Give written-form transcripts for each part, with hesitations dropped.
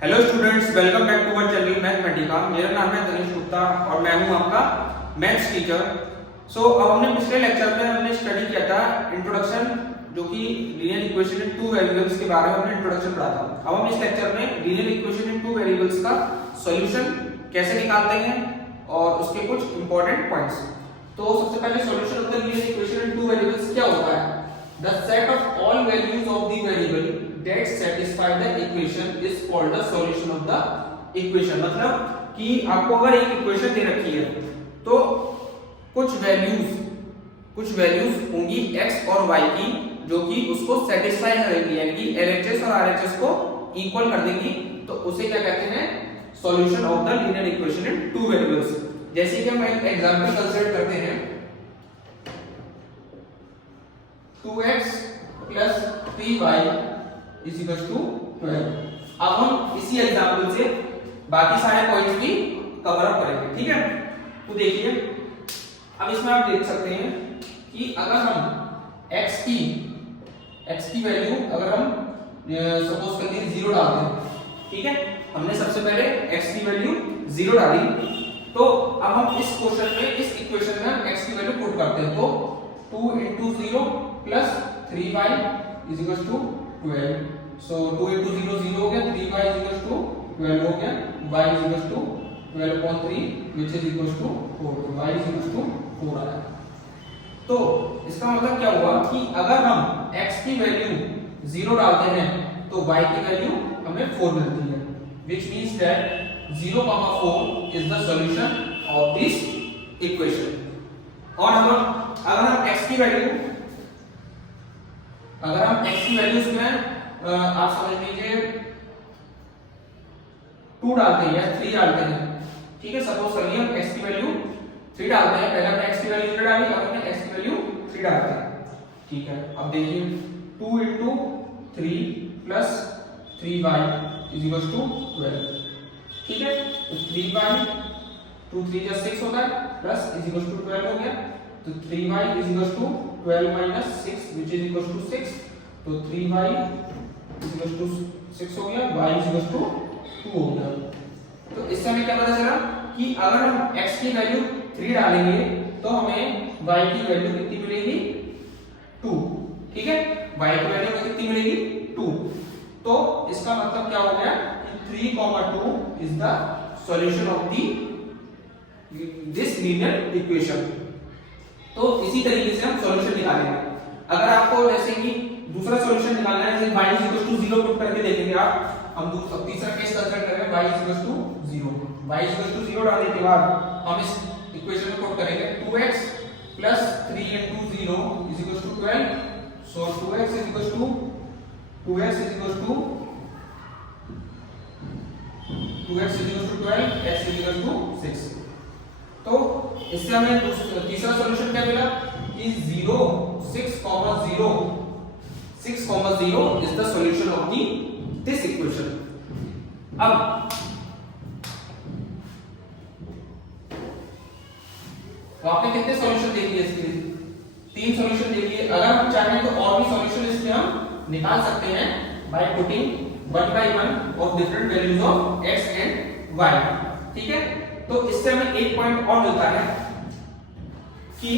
Hello students, welcome back to our channel Mathematica. मेरा नाम है तनिष गुप्ता और मैं हूं आपका मैथ्स टीचर। अब हमने पिछले लेक्चर में हमने स्टडी किया था इंट्रोडक्शन, जो कि linear equation in two variables के बारे में हमने इंट्रोडक्शन पढ़ा था। अब हम इस लेक्चर में linear equation in two variables का सॉल्यूशन कैसे निकालते हैं और उसके कुछ इंपॉर्टेंट पॉइंट्स। तो सबसे पहले solution of the linear equation in two variables क्या होता है? The set of all values of the variable that satisfy the equation is called the solution of the equation। मतलब कि आपको अगर एक इक्वेशन दे रखी है तो कुछ वैल्यूज होंगी x और y की जो कि उसको सेटिस्फाई करेगी, यानी कि LHS और RHS को इक्वल कर देगी। तो उसे क्या कहते हैं? Solution of the linear equation in two variables. जैसे कि हम एक एग्जांपल कंसीडर करते हैं 2x plus 3y is equal to 12। अब हम इसी एग्जांपल से बाकी सारे पॉइंट्स भी कवर अप करेंगे, ठीक है? तो देखिए, अब इसमें आप देख सकते हैं कि अगर हम x की वैल्यू अगर हम सपोज करते हैं 0 डालते हैं, ठीक है? हमने सबसे पहले x की वैल्यू 0 डाली, तो अब हम इस क्वेश्चन में, इस इक्वेशन में x की वैल्यू पुट करते हैं। तो 2 into 0 plus 3y is equals to 12। So 2 into 0 0 हो गया, 3y is equals to 12 हो गया, y is equals to 12/3 which is equals to 4। तो y is equals to 4 आया। तो इसका मतलब क्या हुआ कि अगर हम x की वैल्यू 0 डालते हैं तो y की वैल्यू हमें 4 मिलती है, which means that 0,4 is the solution of this equation। और अगर हम x की वैल्यू इसमें आप समझ लीजिए 2 डालते हैं या 3 डालते हैं, ठीक है? सपोज करिए हम x की वैल्यू 3 डालते हैं, पहले हमने x की वैल्यू 0 डाली, अब हमने x की वैल्यू 3 डालते हैं, ठीक है? अब देखिए 2 into 3 plus 3y is equals to 12, ठीक है? तो 3y 2 3 just 6 होता है, प्लस is equals to 12 हो गया। तो 3y is equals to 12 minus 6 which is equals to 6। तो 3y is equals to 6 हो गया, y is equals to 2 हो गया। तो इससे हमें क्या पता चला कि अगर हम x की वैल्यू 3 डालेंगे तो हमें y की वैल्यू कितनी मिलेगी? 2, ठीक है? y की वैल्यू कितनी मिलेगी? 2। तो इसका मतलब क्या हो गया कि 3,2 is the solution of this linear equation। तो इसी तरीके से हम सॉल्यूशन निकालेंगे। अगर आपको जैसे कि दूसरा सॉल्यूशन निकालना है, जैसे y इक्वल टू 0 पुट करके देखेंगे आप। हम तीसरा केस कंसीडर कर रहे हैं y equal to 0। y equal to 0 डालने के बाद हम इस इक्वेशन में पुट करेंगे 2x plus 3 into 0 is equal to 12। so 2x is equal to 12, x is equal to 6। तो इससे हमें तीसरा सॉल्यूशन क्या मिला कि 6,0 is the solution of this equation। अब तो आपने कितने सॉल्यूशन देख लिए इसके? 3 सॉल्यूशन देख लिए। अगर हम चाहें तो और भी सॉल्यूशन इसमें हम निकाल सकते हैं by putting 1 by 1 of different values of x and y, ठीक है? तो इससे हमें एक पॉइंट और मिलता है कि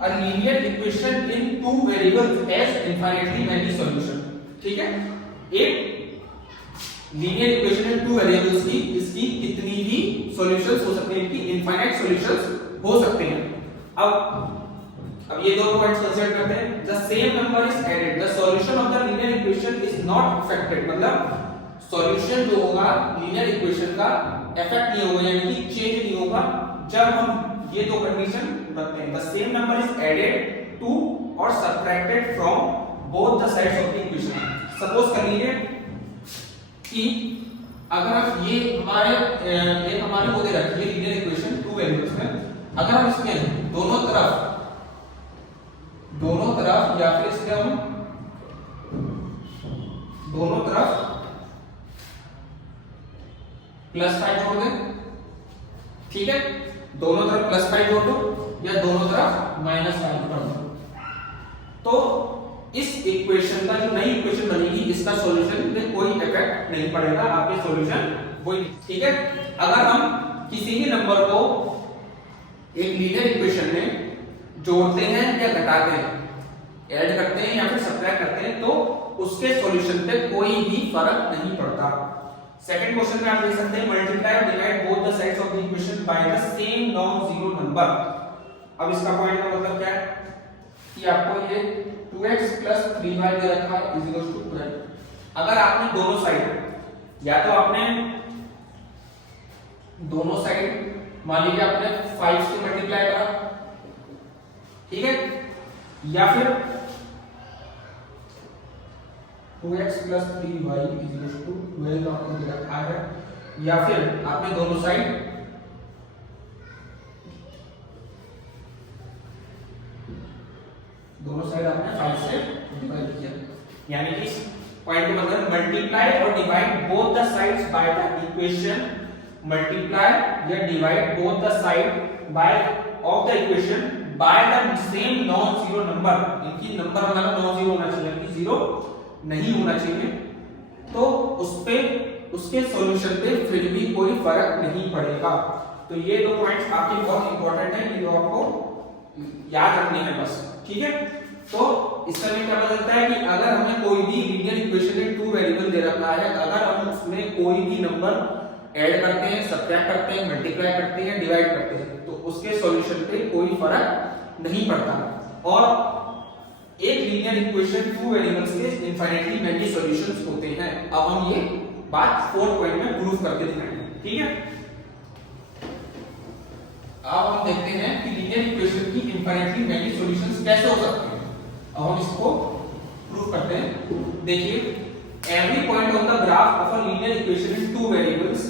a linear equation in two variables has infinitely many solutions, ठीक है? एक linear equation in two variables की इसकी कितनी भी सॉल्यूशंस हो सकते हैं, कि इनफाइनाइट सॉल्यूशंस हो सकते हैं। अब ये दो पॉइंट्स कंसीडर करते हैं। The same number is added, the solution of the linear equation is not affected. मतलब सॉल्यूशन जो होगा लीनियर इक्वेशन का इफेक्ट नहीं होगा, यानी कि चेंज नहीं होगा जब हम ये दो कंडीशन रखते हैं। The same number is added to और subtracted from both the sides of the equation. Suppose कर लीजिए कि अगर ये हमारे को दे रखी है लीनियर इक्वेशन टू वेरिएबल्स में, अगर हम इसमें दोनों तरफ या फिर इसमें हम दोनों तरफ +5 जोड़ दें, ठीक है? दोनों तरफ +5 जोड़ दो या दोनों तरफ -5 कर दो। तो इस इक्वेशन का जो नई इक्वेशन बनेगी इसका सॉल्यूशन में कोई इफेक्ट नहीं पड़ेगा, आपके सॉल्यूशन वही, ठीक है। अगर हम किसी भी नंबर को एक लीनियर इक्वेशन में जोड़ते हैं या घटाते हैं, ऐड करते हैं या फिर सब्ट्रैक्ट करते हैं, तो उसके सॉल्यूशन पे कोई भी फर्क नहीं पड़ता। सेकंड क्वेश्चन में आप देख सकते हैं मल्टीप्लाई और divide both the sides of the equation by the same non zero number. अब इसका पॉइंट का मतलब क्या है कि आपको ये 2x 3y दे रखा है इज इक्वल टू 12। अगर आपने दोनों साइड, या तो आपने दोनों साइड मान लीजिए आपने 5 से मल्टीप्लाई करा, ठीक है, या फिर 2x 3y is equal to 12 आपको दे रखा है, या फिर आपने दोनों साइड आपने 5 से डिवाइड किया, यानी कि पॉइंट का मतलब मल्टीप्लाई और divide both the sides by the equation, multiply या divide both the side by of the equation by the same non zero number. इनकी नंबर हमारा नॉन जीरो होना चाहिए, कि जीरो नहीं होना चाहिए, तो उस पे उसके सॉल्यूशन पे फिर भी कोई फर्क नहीं पड़ेगा। तो ये दो पॉइंट्स आपके बहुत इंपॉर्टेंट है, ये आपको याद रखने हैं बस, ठीक है। तो इसका हमें क्या पता चलता है कि अगर हमें कोई भी लीनियर इक्वेशन में टू वेरिएबल दे रखा है, अगर हम उसमें कोई भी नंबर ऐड करते हैं, सब्ट्रैक्ट करते हैं, मल्टीप्लाई करते हैं, डिवाइड करते हैं, तो उसके सॉल्यूशन पे कोई फर्क नहीं पड़ता। और एक लीनियर इक्वेशन टू वेरिएबल्स के इनफाइनाइटली मेनी सॉल्यूशंस होते हैं। अब हम ये बात 4 पॉइंट में प्रूव करके दिखाएंगे, ठीक है। अब हम देखते हैं कि लीनियर इक्वेशन की इनफाइनाइटली मेनी सॉल्यूशंस कैसे हो सकते हैं। अब हम इसको प्रूव करते हैं। देखिए, every point on the graph of a linear equation in two variables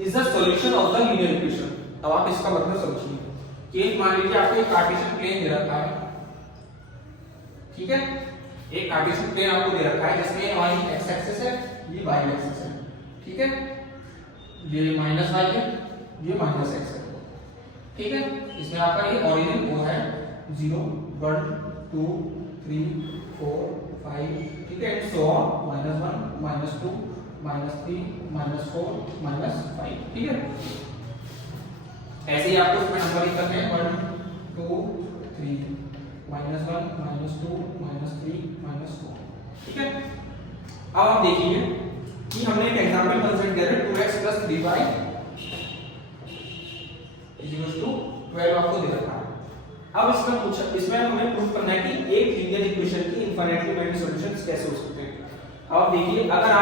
is the solution of the linear equation. अब आप इसका मतलब समझिए कि मान लीजिए आपको एक कार्टेशियन प्लेन दे रखा है, ठीक है, एक कार्टेशियन प्लेन आपको दे रखा है जिसमें हमारी x एक्सिस है, ये y एक्सिस है, ठीक है, ये माइनस y है, ये माइनस x है, ठीक है। इसमें आपका ये ओरिजिन वो है 0 1 2 3 4 5, ठीक है, एंड सो ऑन, -1 -2 -3 -4 -5, ठीक है। ऐसे ही आपको इसमें नंबर लिख करते हैं 1 2 3 -1 -2 -3 -4, ठीक है। अब आप देखिए कि हमने एक एग्जांपल कंसीडर किया है 2x 3y = 12 आपको दे रखा है। अब इसमें हमें प्रूव करना है कि एक लीनियर इक्वेशन की इनफाइनाइटली मेनी सॉल्यूशंस कैसे हो सकते हैं। अब देखिए, अगर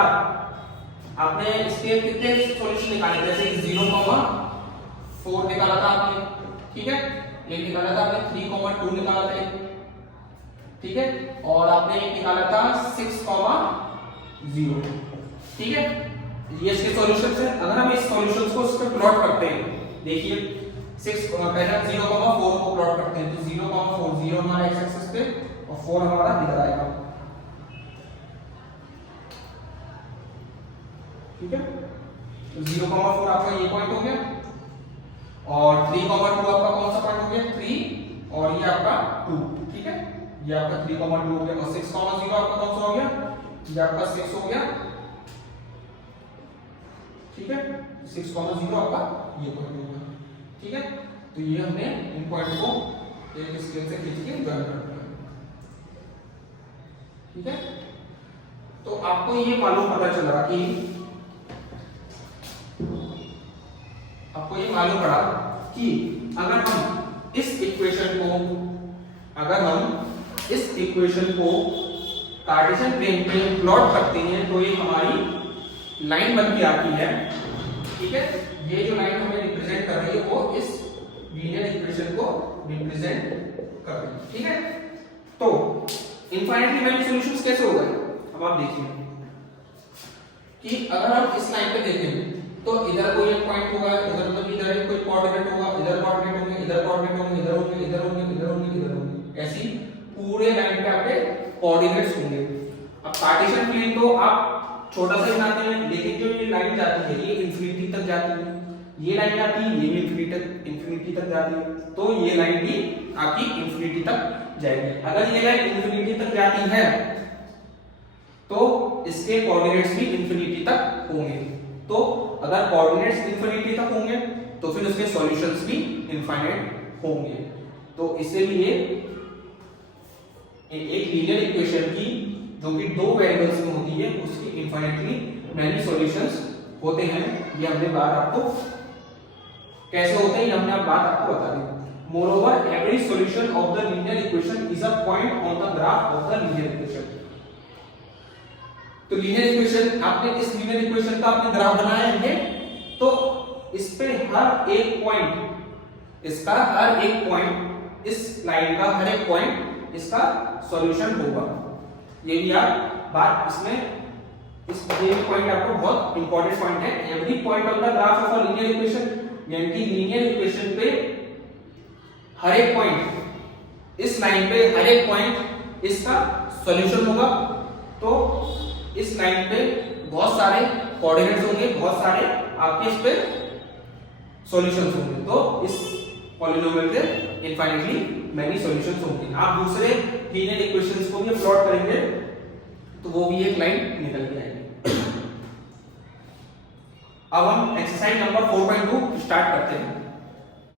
आपने इसके कितने सॉल्यूशन निकाले, जैसे 0,4 निकाला था आपने, ठीक है, एक निकाला था आपने 3,2 निकाला था, ठीक है, और आपने एक निकाला था 6,0, ठीक है। ये इसके सॉल्यूशंस है। अगर हम इस सॉल्यूशंस को इस पे प्लॉट करते हैं, देखिए 6 पहले 0,4 को प्लॉट करते हैं, तो 0,4 0 हमारा x एक्सिस पे और 4 हमारा इधर आएगा, ठीक है। तो 0,4 आपका ये पॉइंट हो गया, और 3,2 आपका कौन सा पॉइंट हो गया, 3, और ये आपका 2, ठीक है, ये आपका 3,2 हो गया, और 6,0 आपका कौन सा हो गया, ये आपका 6 हो गया, ठीक है, 6,0 आपका ये पॉइंट हो गया, ठीक है। तो ये हमने इन पॉइंट को एक स्केल से खींच के ज्वाइन कर दिया, ठीक है। तो आपको ये मालूम पता चल रहा कि आपको ये मालूम पड़ा कि अगर हम इस इक्वेशन को कार्टेशियन प्लेन पे प्लॉट करते हैं, तो ये हमारी लाइन बन के आती है, ठीक है। ये जो लाइन हमें रिप्रेजेंट कर रही है वो इस लीनियर इक्वेशन को रिप्रेजेंट कर रही है, ठीक है। तो इनफाइनाइटली मेनी सॉल्यूशंस कैसे हो गए। अब आप देखिए कि अगर हम इस लाइन पे देखें तो इधर कोई एक पॉइंट होगा, इधर कोई कोऑर्डिनेट होगा, इधर कोऑर्डिनेट होंगे, इधर कोऑर्डिनेट होंगे, इधर होंगे, इधर होंगे, इधर होंगे, इधर होंगे, ऐसी पूरे लाइन पे आपके कोऑर्डिनेट्स होंगे। अब कार्टेशियन प्लेन तो आप छोटा सा बनाते हैं, लेकिन जो ये लाइन जाती है ये इंफिनिटी तक जाती है, ये लाइन आती है, ये भी इंफिनिटी तक जाती है, तो ये लाइन भी आपकी इंफिनिटी तक जाएगी। अगर ये लाइन इंफिनिटी तक जाती है तो इसके कोऑर्डिनेट्स भी इंफिनिटी तक होंगे। तो अगर कोऑर्डिनेट्स इंफिनिटी तक होंगे तो फिर उसके सॉल्यूशंस भी इनफाइनाइट होंगे। तो इसीलिए एक लीनियर इक्वेशन की जो कि दो वेरिएबल्स में होती है उसकी इनफाइनाइटली मैनी सॉल्यूशंस होते हैं। ये हमने बात आपको कैसे होते हैं, ये हमने बात आपको बता दी। मोreover every solution of the linear equation is a point on the graph of the linear equation। तो लीनियर इक्वेशन आपने इस लीनियर इक्वेशन का आपने ग्राफ बनाया है, तो इस पे हर एक पॉइंट, इसका हर एक पॉइंट, इस लाइन का हर एक पॉइंट इसका सॉल्यूशन होगा। ये भी आप बात इसमें इस ये पॉइंट आपको बहुत इंपॉर्टेंट पॉइंट है। Every point on the graph of a linear equation, यानी कि लीनियर इक्वेशन पे हर एक पॉइंट, इस लाइन पे हर एक पॉइंट इसका सॉल्यूशन होगा। तो इस लाइन पे बहुत सारे कोऑर्डिनेट्स होंगे, बहुत सारे आपके इस पे सॉल्यूशंस होंगे। तो इस पॉलिनोमियल के इनफाइनाइटली मैनी सॉल्यूशंस होंगे। आप दूसरे लीनियर इक्वेशंस को भी प्लॉट करेंगे तो वो भी एक लाइन निकल के आएगी। अब हम एक्सरसाइज नंबर 4.2 स्टार्ट करते हैं।